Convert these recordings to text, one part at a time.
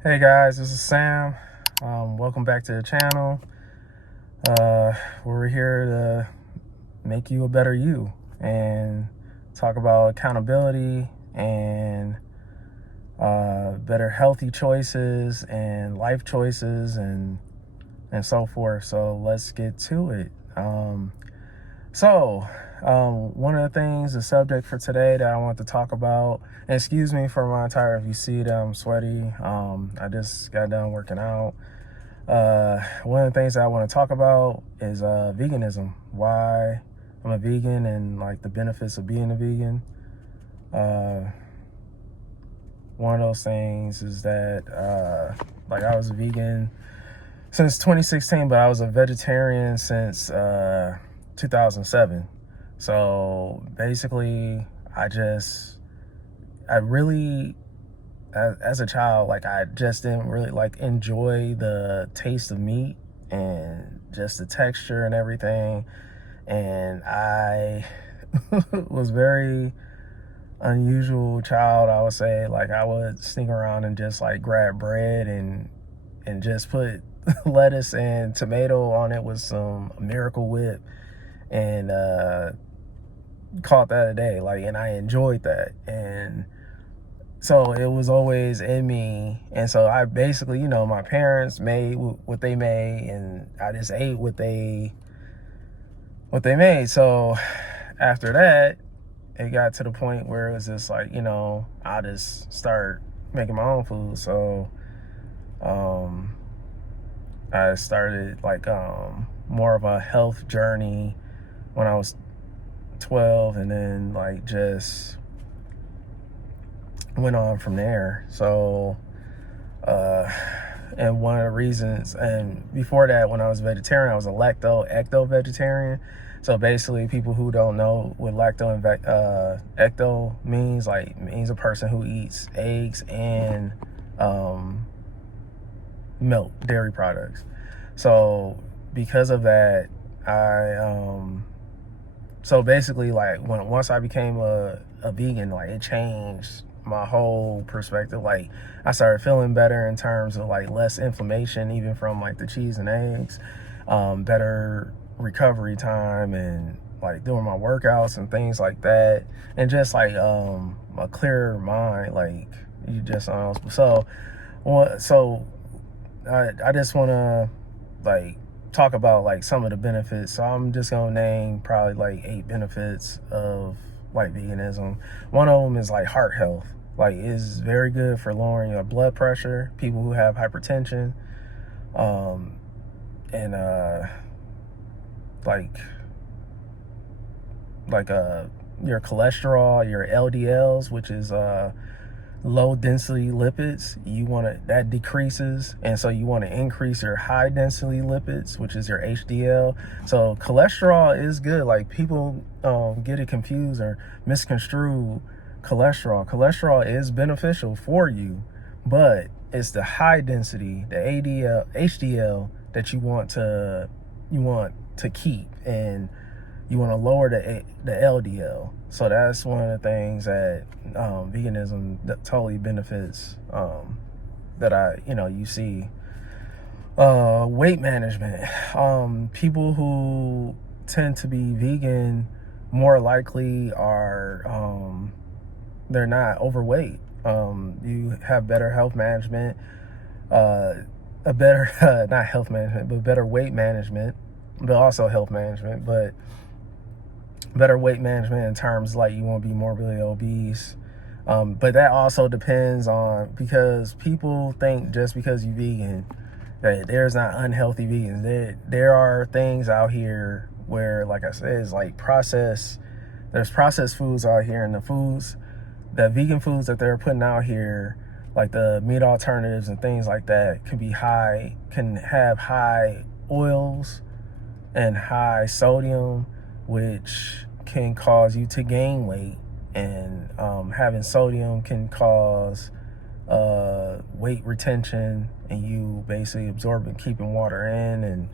Hey guys, this is Sam. Welcome back to the channel. We're here to make you a better you and talk about accountability and better healthy choices and life choices and so forth. So let's get to it. One of the things, the subject for today that I want to talk about, and excuse me for my attire if you see that I'm sweaty. I just got done working out. One of the things that I want to talk about is veganism. Why I'm a vegan and like the benefits of being a vegan. One of those things is that like I was a vegan since 2016, but I was a vegetarian since 2007. So basically, I really, as a child, like I just didn't really like enjoy the taste of meat and just the texture and everything. And I was very unusual child, I would say. Like I would sneak around and just like grab bread and just put lettuce and tomato on it with some Miracle Whip and caught that a day, like, and I enjoyed that. And so it was always in me. And so I basically, my parents made what they made and I just ate what they made. So after that, it got to the point where it was just like, I just start making my own food. So I started like more of a health journey when I was 12, and then like just went on from there. So and one of the reasons, and before that, when I was vegetarian, I was a ecto vegetarian. So basically, people who don't know what lacto and ecto means, means a person who eats eggs and milk, dairy products. So because of that, so basically, like once I became a vegan, like it changed my whole perspective. Like I started feeling better in terms of like less inflammation, even from like the cheese and eggs, better recovery time, and like doing my workouts and things like that, and just like a clearer mind. Like you just so I just want to like talk about like some of the benefits. So I'm just gonna name probably like 8 benefits of like veganism. One of them is like heart health. Like it's very good for lowering your blood pressure. People who have hypertension, and like your cholesterol, your LDLs, which is low density lipids, that decreases, and so you want to increase your high density lipids, which is your HDL. So cholesterol is good. Like people get it confused or misconstrue cholesterol is beneficial for you, but it's the high density, the HDL, that you want to keep, and you want to lower the LDL. So that's one of the things that veganism that totally benefits, that you see. Weight management. People who tend to be vegan more likely are they're not overweight. You have better health management, a better not health management, but better weight management, but also health management, but better weight management in terms like you won't be morbidly obese. But that also depends on, because people think just because you're vegan that there's not unhealthy vegans. There are things out here where, like I said, it's like there's processed foods out here, and the vegan foods that they're putting out here, like the meat alternatives and things like that, can have high oils and high sodium, which can cause you to gain weight. And having sodium can cause weight retention, and you basically absorbing, keeping water in, and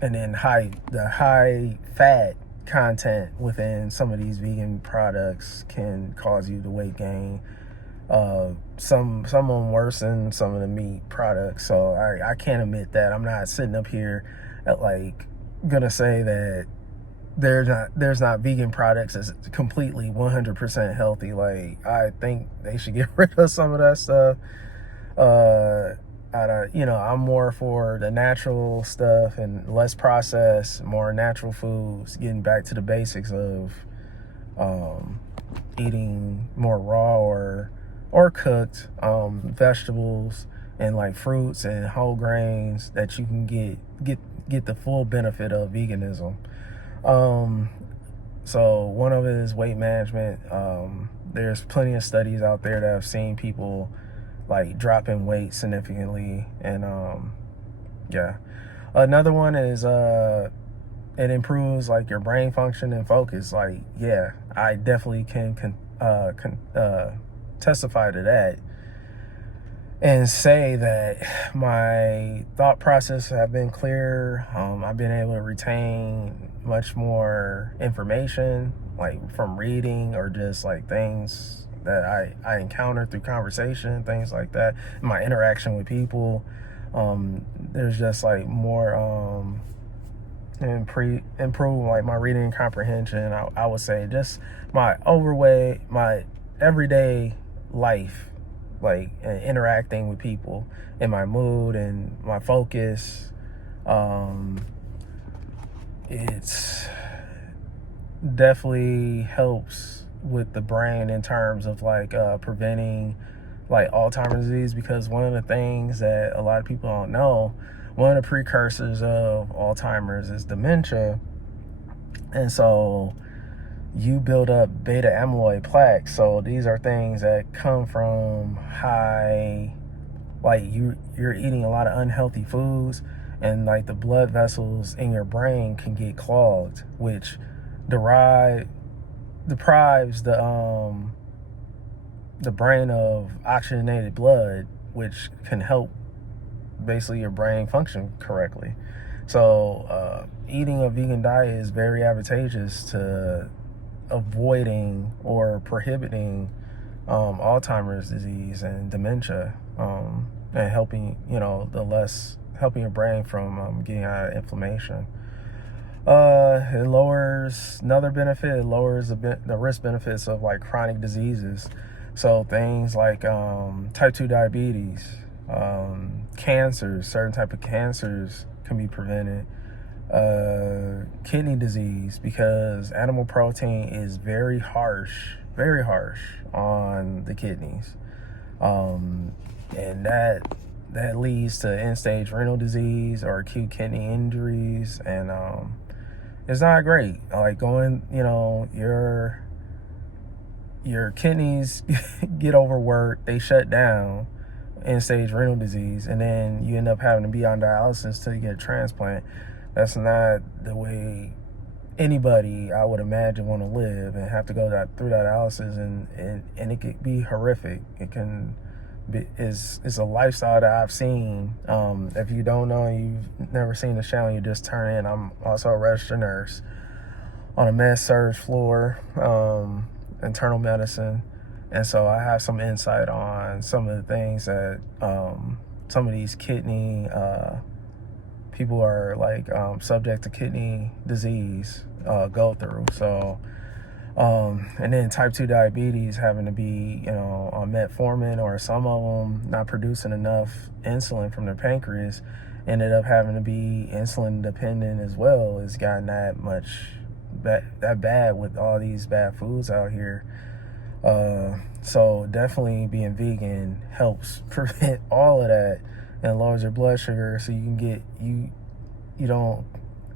then the high fat content within some of these vegan products can cause you to weight gain. Some of them worse than some of the meat products. So I can't admit that. I'm not sitting up here at like gonna say that there's not vegan products that's completely 100% healthy. Like, I think they should get rid of some of that stuff. I'm more for the natural stuff and less processed, more natural foods, getting back to the basics of eating more raw or cooked vegetables and like fruits and whole grains that you can get the full benefit of veganism. So one of it is weight management. There's plenty of studies out there that have seen people like dropping weight significantly, and yeah. Another one is it improves like your brain function and focus. Like, yeah, I definitely can testify to that and say that my thought process have been clear. I've been able to retain much more information, like from reading or just like things that I encounter through conversation, things like that. My interaction with people, there's just like more improve like my reading and comprehension. I would say just my everyday life, like interacting with people, and my mood and my focus. It's definitely helps with the brain in terms of like preventing like Alzheimer's disease, because one of the things that a lot of people don't know, one of the precursors of Alzheimer's is dementia. And so you build up beta amyloid plaques. So these are things that come from high, like you're eating a lot of unhealthy foods, and like the blood vessels in your brain can get clogged, which deprives the brain of oxygenated blood, which can help basically your brain function correctly. So eating a vegan diet is very advantageous to avoiding or prohibiting Alzheimer's disease and dementia, and helping helping your brain from getting out of inflammation. It lowers another benefit. It lowers the risk benefits of like chronic diseases. So things like type 2 diabetes, cancers, certain type of cancers can be prevented. Kidney disease, because animal protein is very harsh on the kidneys, and that leads to end-stage renal disease or acute kidney injuries, and it's not great. Like your kidneys get overworked, they shut down, end-stage renal disease, and then you end up having to be on dialysis till you get a transplant. That's not the way anybody, I would imagine, want to live, and have to go through that dialysis, and it could be horrific. It can be, it's a lifestyle that I've seen. If you don't know, you've never seen the show, and you just turn in, I'm also a registered nurse on a med surg floor, internal medicine, and so I have some insight on some of the things that some of these kidney people are like subject to kidney disease go through. So and then type 2 diabetes, having to be on metformin, or some of them not producing enough insulin from their pancreas, ended up having to be insulin dependent as well. It's gotten that bad with all these bad foods out here. So definitely being vegan helps prevent all of that, and lowers your blood sugar, so you don't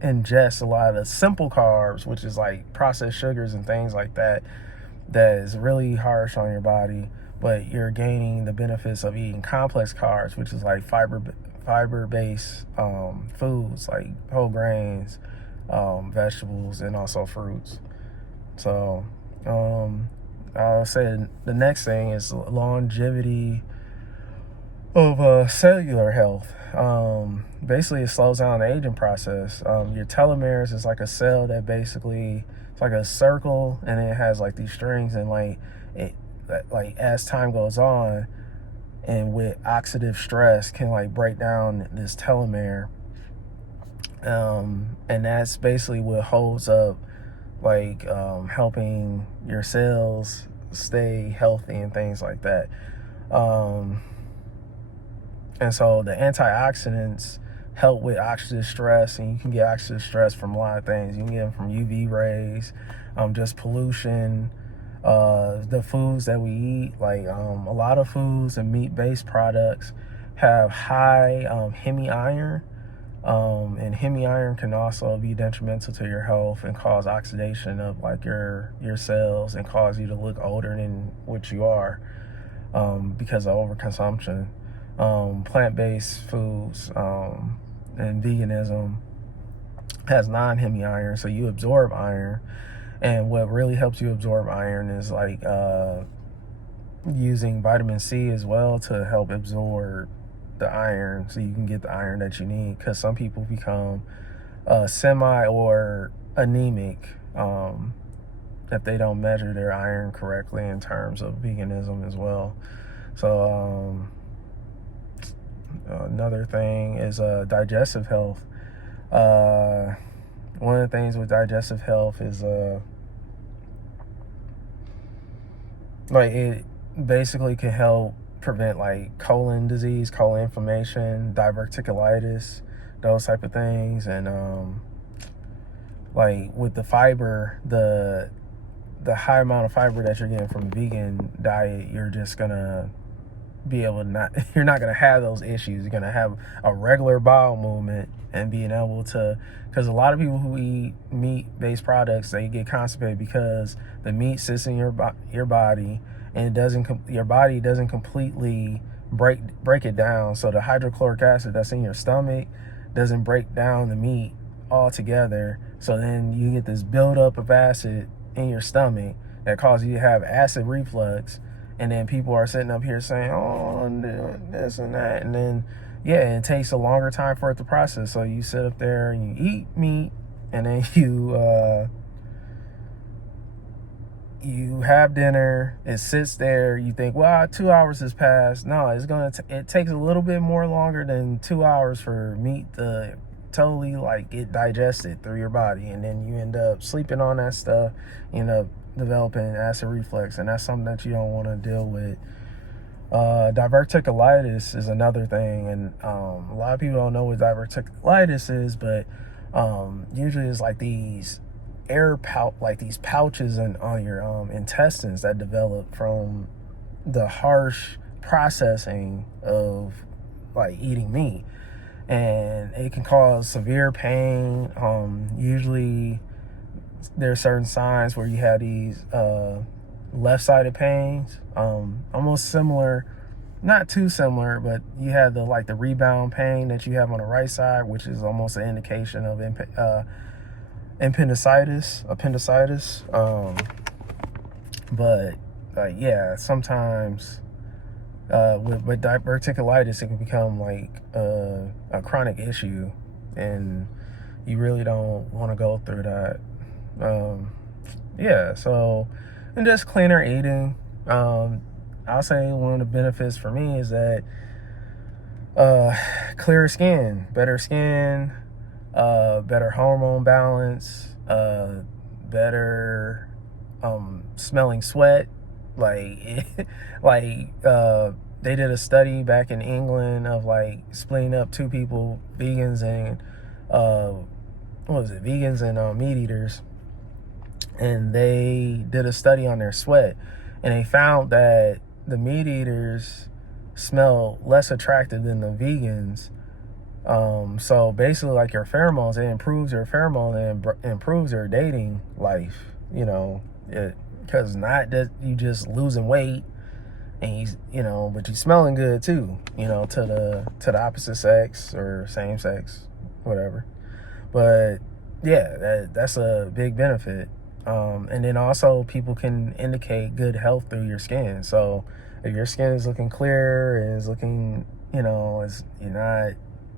ingest a lot of the simple carbs, which is like processed sugars and things like that is really harsh on your body. But you're gaining the benefits of eating complex carbs, which is like fiber-based foods like whole grains, vegetables, and also fruits. So I'll say the next thing is longevity of cellular health. Basically, it slows down the aging process. Your telomeres is like a cell that basically, it's like a circle, and it has like these strings, and like like as time goes on, and with oxidative stress can like break down this telomere, and that's basically what holds up like helping your cells stay healthy and things like that. um, and so the antioxidants help with oxidative stress, and you can get oxidative stress from a lot of things. You can get them from UV rays, just pollution, the foods that we eat, like a lot of foods and meat-based products have high hemi-iron, and hemi-iron can also be detrimental to your health and cause oxidation of like your cells and cause you to look older than what you are, because of overconsumption. Plant-based foods and veganism has non-hemi-iron, so you absorb iron. And what really helps you absorb iron is like using vitamin C as well to help absorb the iron, so you can get the iron that you need, because some people become semi or anemic if they don't measure their iron correctly in terms of veganism as well. So another thing is digestive health. One of the things with digestive health is like it basically can help prevent like colon disease, colon inflammation, diverticulitis, those type of things. And like with the fiber, the high amount of fiber that you're getting from a vegan diet, you're just gonna be able to you're not gonna have those issues. You're gonna have a regular bowel movement and being able to, because a lot of people who eat meat-based products, they get constipated because the meat sits in your body, and your body doesn't completely break it down. So the hydrochloric acid that's in your stomach doesn't break down the meat altogether. So then you get this buildup of acid in your stomach that causes you to have acid reflux. And then people are sitting up here saying, oh, I'm doing this and that. And then, yeah, it takes a longer time for it to process. So you sit up there and you eat meat, and then you have dinner, it sits there, you think, well, 2 hours has passed. No, it takes a little bit more longer than 2 hours for meat to totally like get digested through your body. And then you end up sleeping on that stuff, you end up developing acid reflux, and that's something that you don't want to deal with. Diverticulitis is another thing, and a lot of people don't know what diverticulitis is, but usually it's like these these pouches on your intestines that develop from the harsh processing of like eating meat, and it can cause severe pain. Usually there's certain signs where you have these left-sided pains, almost similar, not too similar, but you have the rebound pain that you have on the right side, which is almost an indication of appendicitis. But yeah, sometimes with diverticulitis, it can become like a chronic issue, and you really don't want to go through that. Yeah, so, and just cleaner eating. I'll say one of the benefits for me is that clearer skin, better hormone balance, better smelling sweat. Like they did a study back in England of like splitting up two people, vegans and vegans and meat eaters, and they did a study on their sweat, and they found that the meat eaters smell less attractive than the vegans. So basically, like your pheromones, it improves your pheromone and improves your dating life. Because not that you just losing weight and but you smelling good too. To the opposite sex or same sex, whatever. But yeah, that's a big benefit. And then also people can indicate good health through your skin. So if your skin is looking clear and is looking, you're not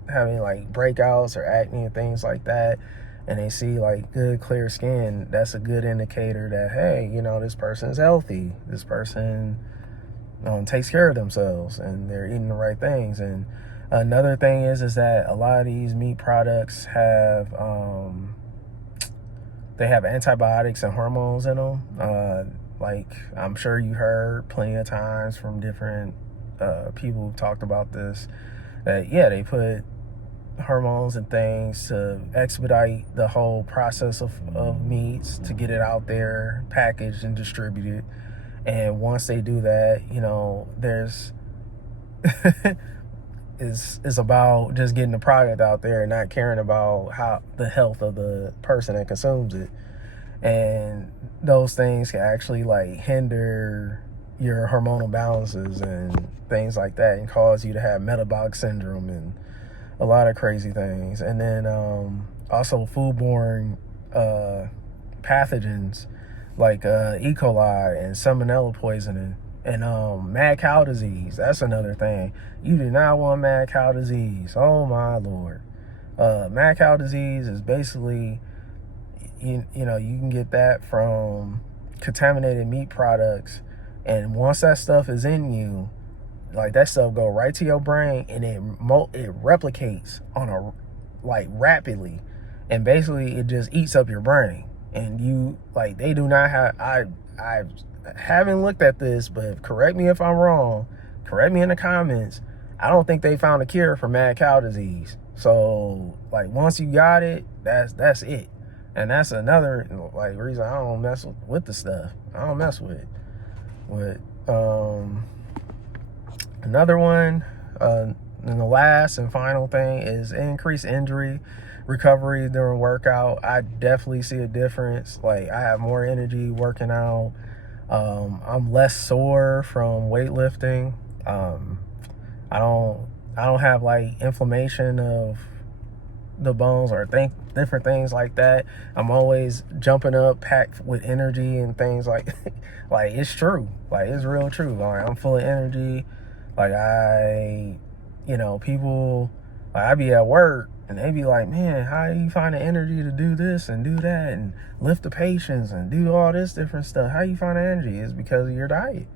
having like breakouts or acne and things like that, and they see like good clear skin, that's a good indicator that, hey, this person is healthy, this person takes care of themselves, and they're eating the right things. And another thing is that a lot of these meat products have they have antibiotics and hormones in them. Like, I'm sure you heard plenty of times from different people who've talked about this, that they put hormones and things to expedite the whole process of meats, to get it out there, packaged and distributed. And once they do that, there's it's about just getting the product out there and not caring about how the health of the person that consumes it. And those things can actually like hinder your hormonal balances and things like that, and cause you to have metabolic syndrome and a lot of crazy things. And then also foodborne pathogens like E. coli and salmonella poisoning, and mad cow disease. That's another thing. You do not want mad cow disease. Oh my Lord. Mad cow disease is basically, you can get that from contaminated meat products, and once that stuff is in you, like, that stuff go right to your brain, and it replicates on a rapidly, and basically it just eats up your brain. And you, like, they do not have, I haven't looked at this, but correct me if I'm wrong, correct me in the comments. I don't think they found a cure for mad cow disease. So like, once you got it, that's it. And that's another like reason I don't mess with the stuff. I don't mess with another one, and the last and final thing is increased injury recovery during workout. I definitely see a difference. Like, I have more energy working out. I'm less sore from weightlifting. I don't have like inflammation of the bones or different things like that. I'm always jumping up, packed with energy and things like like, it's true. Like, it's real true. Like, I'm full of energy. Like, people, like, I be at work and they be like, man, how do you find the energy to do this and do that and lift the patients and do all this different stuff? How you find the energy? It's because of your diet.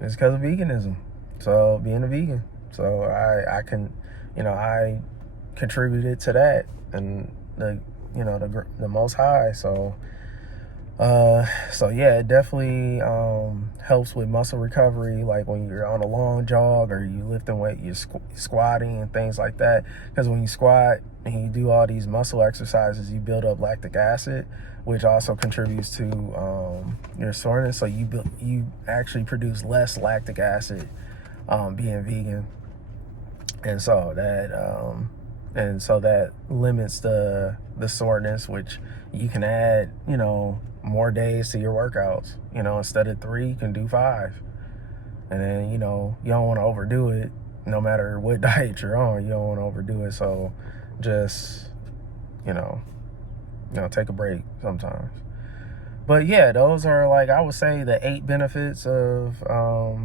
It's because of veganism. So, being a vegan. So I can, I contributed to that, and the Most High. So yeah, it definitely helps with muscle recovery, like when you're on a long jog or you lifting weight, you're squatting and things like that. Because when you squat and you do all these muscle exercises, you build up lactic acid, which also contributes to your soreness. So you actually produce less lactic acid being vegan, and so that limits the soreness, which you can add more days to your workouts. Instead of 3, you can do 5. And then you don't want to overdo it. No matter what diet you're on, you don't want to overdo it. So just take a break sometimes. But yeah, those are, like, I would say, the 8 benefits of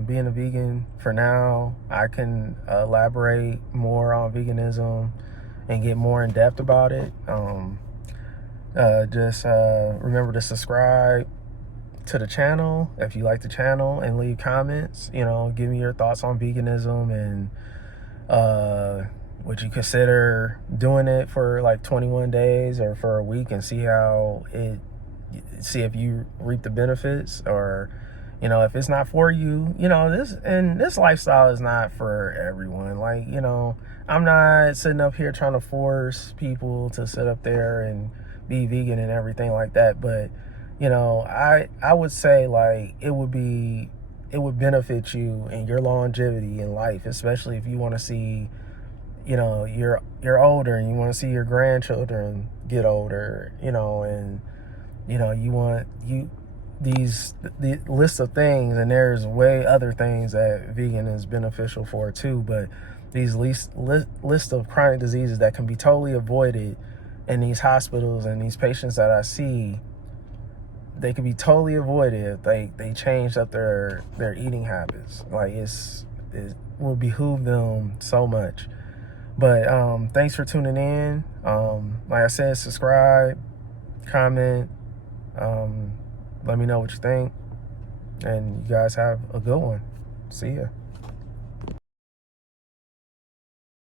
being a vegan. For now, I can elaborate more on veganism and get more in depth about it. Just remember to subscribe to the channel if you like the channel, and leave comments. Give me your thoughts on veganism, and would you consider doing it for like 21 days or for a week and see if you reap the benefits, or if it's not for you. This lifestyle is not for everyone. Like, I'm not sitting up here trying to force people to sit up there and be vegan and everything like that, but I would say, like, it would benefit you in your longevity in life, especially if you want to see, you're older and you want to see your grandchildren get older, and you want the list of things, and there's way other things that vegan is beneficial for too, but these list of chronic diseases that can be totally avoided in these hospitals and these patients that I see, they can be totally avoided if they changed up their eating habits. Like, it will behoove them so much. But thanks for tuning in. Like I said, subscribe, comment, let me know what you think, and you guys have a good one. See ya.